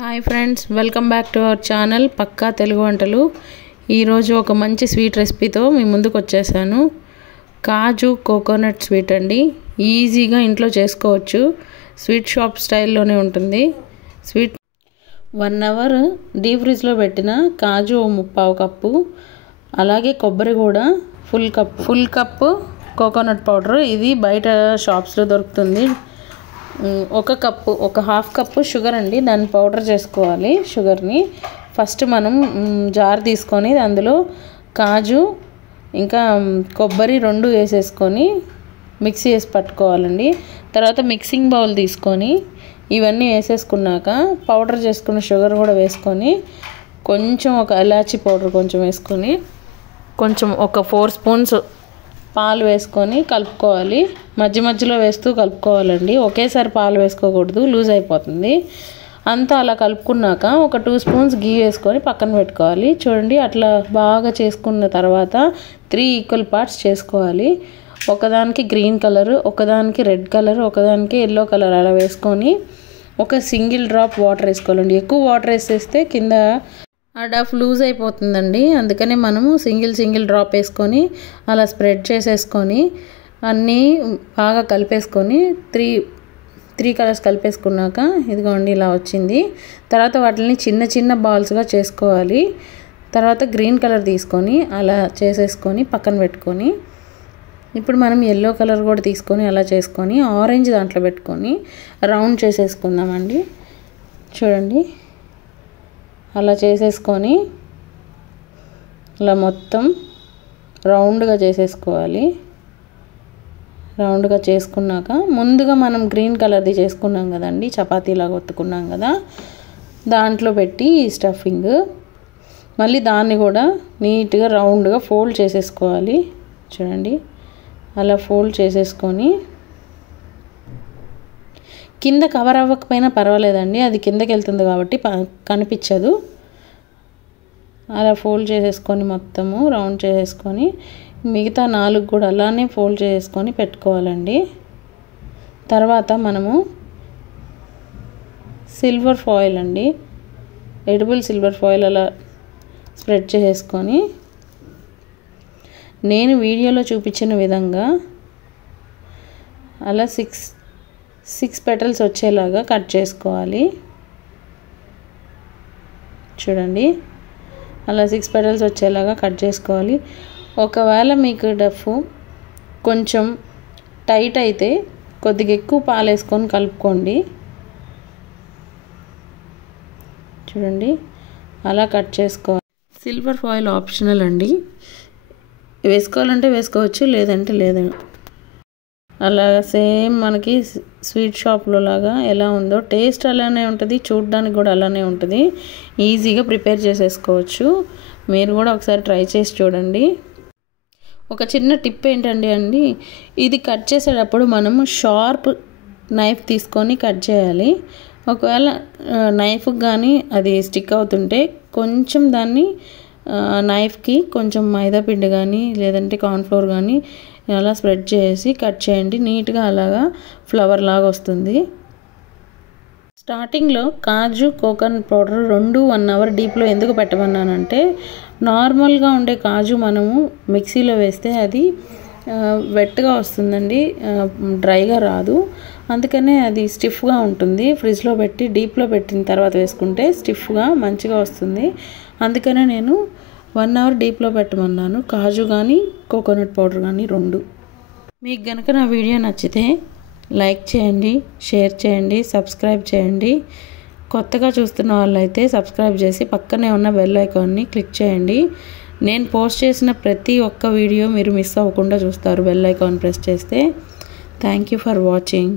Hi friends, welcome back to our channel పక్కా తెలుగు వంటలు. ఈరోజు ఒక మంచి స్వీట్ రెసిపీతో మీ ముందుకు వచ్చేసాను. కాజు కోకోనట్ స్వీట్ అండి. ఈజీగా ఇంట్లో చేసుకోవచ్చు. స్వీట్ షాప్ స్టైల్లోనే ఉంటుంది. స్వీట్ 1 అవర్ డీప్ ఫ్రిడ్జ్లో పెట్టిన కాజు 3/4 కప్పు, అలాగే కొబ్బరి కూడా ఫుల్ కప్పు కోకోనట్ పౌడర్. ఇది బయట షాప్స్లో దొరుకుతుంది. ఒక హాఫ్ కప్పు షుగర్ అండి. దాన్ని పౌడర్ చేసుకోవాలి. షుగర్ని ఫస్ట్ మనం జార్ తీసుకొని అందులో కాజు ఇంకా కొబ్బరి 2 వేసేసుకొని మిక్సీ వేసి పట్టుకోవాలండి. తర్వాత మిక్సింగ్ బౌల్ తీసుకొని ఇవన్నీ వేసేసుకున్నాక పౌడర్ చేసుకున్న షుగర్ కూడా వేసుకొని కొంచెం ఒక ఇలాచీ పౌడర్ కొంచెం వేసుకొని కొంచెం ఒక 4 స్పూన్స్ పాలు వేసుకొని కలుపుకోవాలి. మధ్యలో వేస్తూ కలుపుకోవాలండి. ఒకేసారి పాలు వేసుకోకూడదు, లూజ్ అయిపోతుంది. అంతా అలా కలుపుకున్నాక ఒక 2 స్పూన్స్ గీ వేసుకొని పక్కన పెట్టుకోవాలి. చూడండి, అట్లా బాగా చేసుకున్న తర్వాత 3 ఈక్వల్ పార్ట్స్ చేసుకోవాలి. ఒకదానికి గ్రీన్ కలర్, ఒకదానికి రెడ్ కలర్, ఒకదానికి ఎల్లో కలర్ అలా వేసుకొని ఒక సింగిల్ డ్రాప్ వాటర్ వేసుకోవాలండి. ఎక్కువ వాటర్ వేసేస్తే కింద హాఫ్ లూజ్ అయిపోతుందండి. అందుకనే మనము సింగిల్ డ్రాప్ వేసుకొని అలా స్ప్రెడ్ చేసేసుకొని అన్నీ బాగా కలిపేసుకొని 3 కలర్స్ కలిపేసుకున్నాక ఇదిగోండి ఇలా వచ్చింది. తర్వాత వాటిని చిన్న బాల్స్గా చేసుకోవాలి. తర్వాత గ్రీన్ కలర్ తీసుకొని అలా చేసేసుకొని పక్కన పెట్టుకొని ఇప్పుడు మనం ఎల్లో కలర్ కూడా తీసుకొని అలా చేసుకొని ఆరెంజ్ దాంట్లో పెట్టుకొని రౌండ్ చేసేసుకుందామండి. చూడండి, అలా చేసేసుకొని అలా మొత్తం రౌండ్గా చేసేసుకోవాలి. రౌండ్గా చేసుకున్నాక ముందుగా మనం గ్రీన్ కలర్ది చేసుకున్నాం కదండి, చపాతీలాగా ఒత్తుకున్నాం కదా, దాంట్లో పెట్టి స్టఫింగ్ మళ్ళీ దాన్ని కూడా నీట్గా రౌండ్గా ఫోల్డ్ చేసేసుకోవాలి. చూడండి, అలా ఫోల్డ్ చేసేసుకొని కింద కవర్ అవ్వకపోయినా పర్వాలేదండి, అది కిందకి వెళ్తుంది కాబట్టి కనిపించదు. అలా ఫోల్డ్ చేసేసుకొని మొత్తము రౌండ్ చేసేసుకొని మిగతా 4 కూడా అలానే ఫోల్డ్ చేసుకొని పెట్టుకోవాలండి. తర్వాత మనము సిల్వర్ ఫాయిల్ అండి, ఎడిబుల్ సిల్వర్ ఫాయిల్ అలా స్ప్రెడ్ చేసేసుకొని నేను వీడియోలో చూపించిన విధంగా అలా 6 పెటల్స్ వచ్చేలాగా కట్ చేసుకోవాలి. చూడండి, అలా 6 పెటల్స్ వచ్చేలాగా కట్ చేసుకోవాలి. ఒకవేళ మీకు డఫ్ కొంచెం టైట్ అయితే కొద్దిగా ఎక్కువ పాలు వేసుకొని కలుపుకోండి. చూడండి, అలా కట్ చేసుకోవాలి. సిల్వర్ ఫాయిల్ ఆప్షనల్ అండి, వేసుకోవాలంటే వేసుకోవచ్చు, లేదంటే లేదండి. అలా సేమ్ మనకి స్వీట్ షాప్లో లాగా ఎలా ఉందో టేస్ట్ అలానే ఉంటుంది, చూడడానికి కూడా అలానే ఉంటుంది. ఈజీగా ప్రిపేర్ చేసేసుకోవచ్చు. మీరు కూడా ఒకసారి ట్రై చేసి చూడండి. ఒక చిన్న టిప్ ఏంటండి, ఇది కట్ చేసేటప్పుడు మనము షార్ప్ నైఫ్ తీసుకొని కట్ చేయాలి. ఒకవేళ నైఫ్కి కానీ అది స్టిక్ అవుతుంటే కొంచెం దాన్ని నైఫ్కి కొంచెం మైదా పిండి కానీ లేదంటే కార్న్ఫ్లోర్ కానీ అలా స్ప్రెడ్ చేసి కట్ చేయండి. నీట్గా అలాగా ఫ్లవర్ లాగా వస్తుంది. స్టార్టింగ్లో కాజు కోకోనట్ పౌడర్ 1 అవర్ డీప్లో ఎందుకు పెట్టమన్నానంటే, నార్మల్గా ఉండే కాజు మనము మిక్సీలో వేస్తే అది వెట్గా వస్తుందండి, డ్రైగా రాదు. అందుకనే అది స్టిఫ్గా ఉంటుంది. ఫ్రిడ్జ్లో పెట్టి డీప్లో పెట్టిన తర్వాత వేసుకుంటే స్టిఫ్గా మంచిగా వస్తుంది. అందుకనే నేను 1 అవర్ డీప్లో పెట్టమన్నాను, కాజు కానీ కోకోనట్ పౌడర్ కానీ 2. మీకు కనుక నా వీడియో నచ్చితే లైక్ చేయండి, షేర్ చేయండి, సబ్స్క్రైబ్ చేయండి. కొత్తగా చూస్తున్న వాళ్ళైతే సబ్స్క్రైబ్ చేసి పక్కనే ఉన్న బెల్ ఐకాన్ని క్లిక్ చేయండి. నేను పోస్ట్ చేసిన ప్రతి ఒక్క వీడియో మీరు మిస్ అవ్వకుండా చూస్తారు బెల్ ఐకాన్ ప్రెస్ చేస్తే. Thank you for watching.